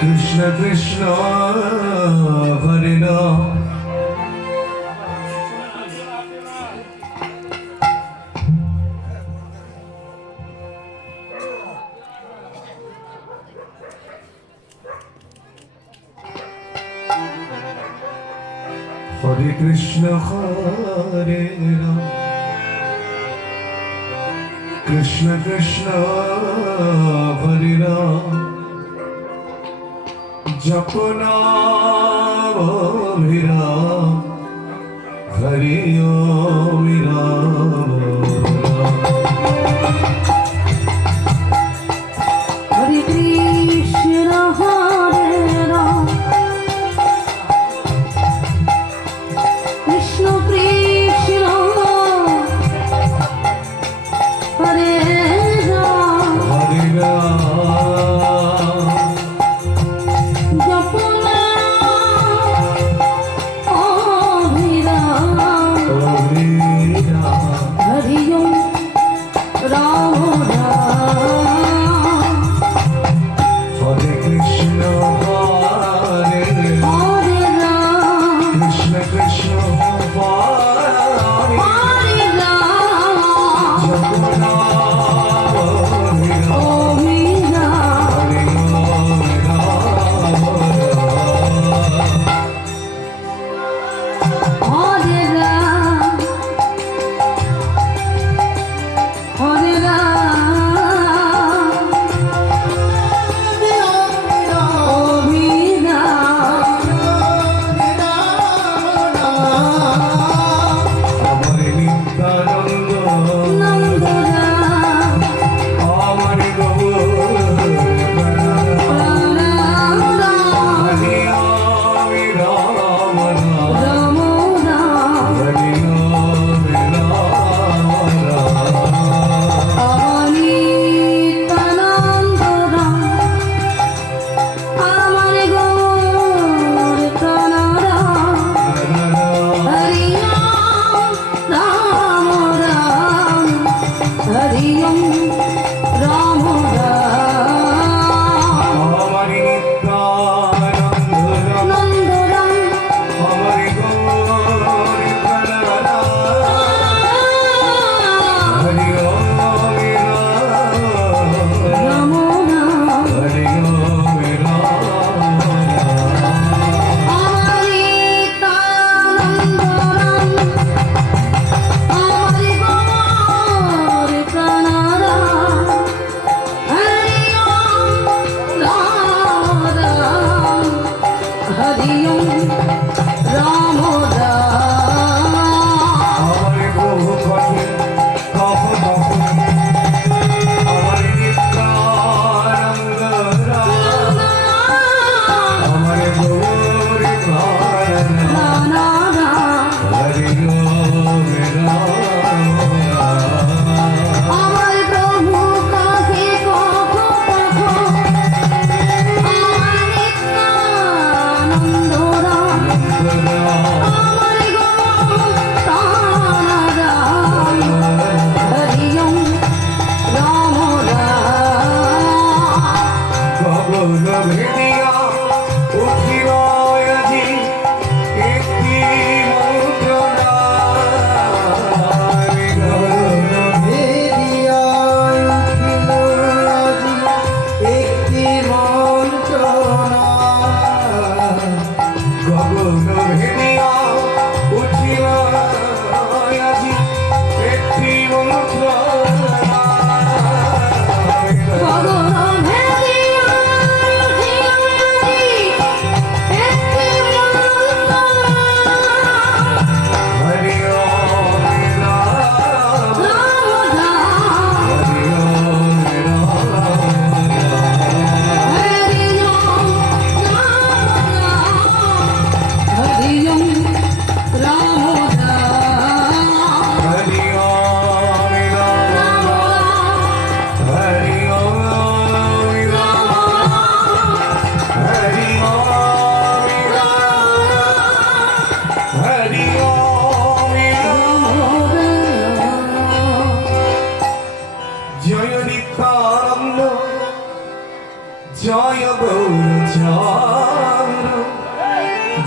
কৃষ্ণ কৃষ্ণ হরে রাম হরে কৃষ্ণ হরে রাম কৃষ্ণ কৃষ্ণ হরে রাম জপনা রাম হরি ওম রাম হরে কৃষ্ণ হরে রাম কৃষ্ণ কৃষ্ণ হরে রাম হরে Ram Nandora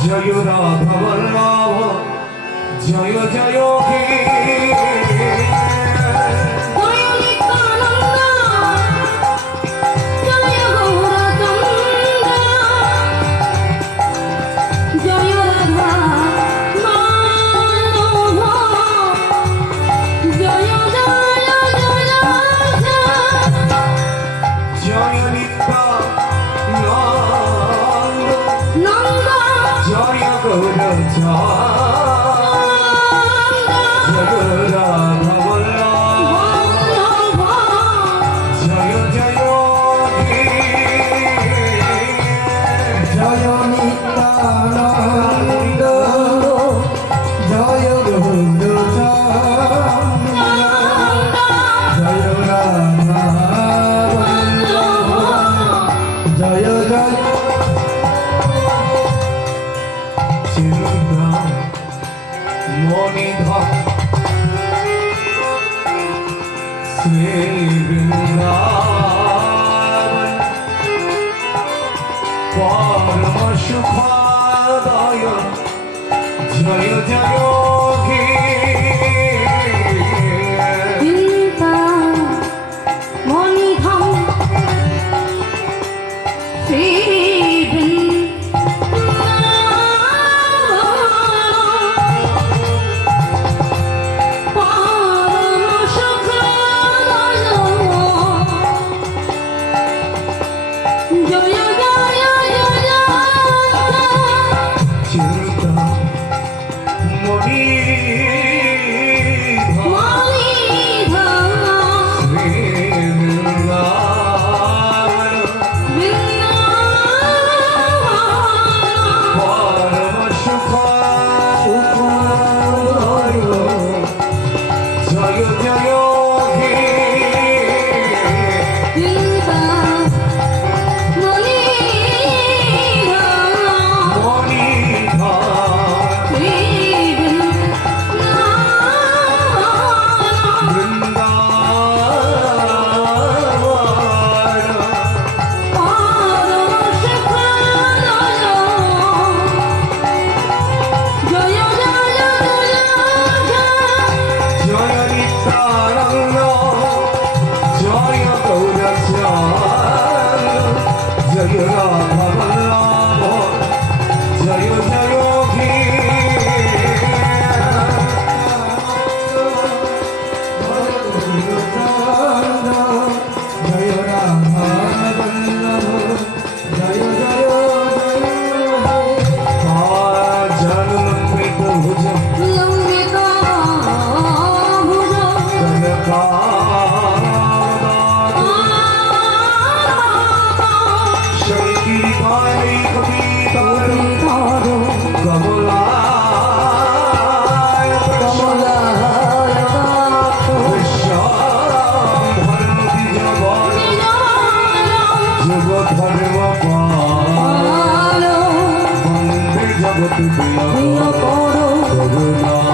জয় রাধা বল্লভ জয় জয় হে জয় নিত্যানন্দ জয় গৌরচন্দ্র জয় রাধা মাধব জয় জয় জয় জয় নিত্যানন্দ নন্দ জয় গৌর জয় রাধা বল্লভ জয় জয় হে জয় নিত্যানন্দ জয় গৌরচন্দ্র জয় রাধা বল্লভ জয় জয় চিন্তা মণিধর শ্রী বৃন্দাবন পরম সুখদয় জয় জয় হে চিন্তা মণিধম শ্রী চিন্তা মণিধর শ্রী বৃন্দাবন পরম সুখদয় জয় জয় হে মণিধর জয় নিত্যানন্দ জয় গৌরচন্দ্র জয় রাধা বল্লভ জয় জয় হে জয় রাধা বল্লভ জয় জয় জন্মিত ভুজ শক্তি পাই কবিতার কমলায় বিশ্বভারতী জগৎ যুগ ধর্ম বন্দে জগৎ প্রিয় করুণা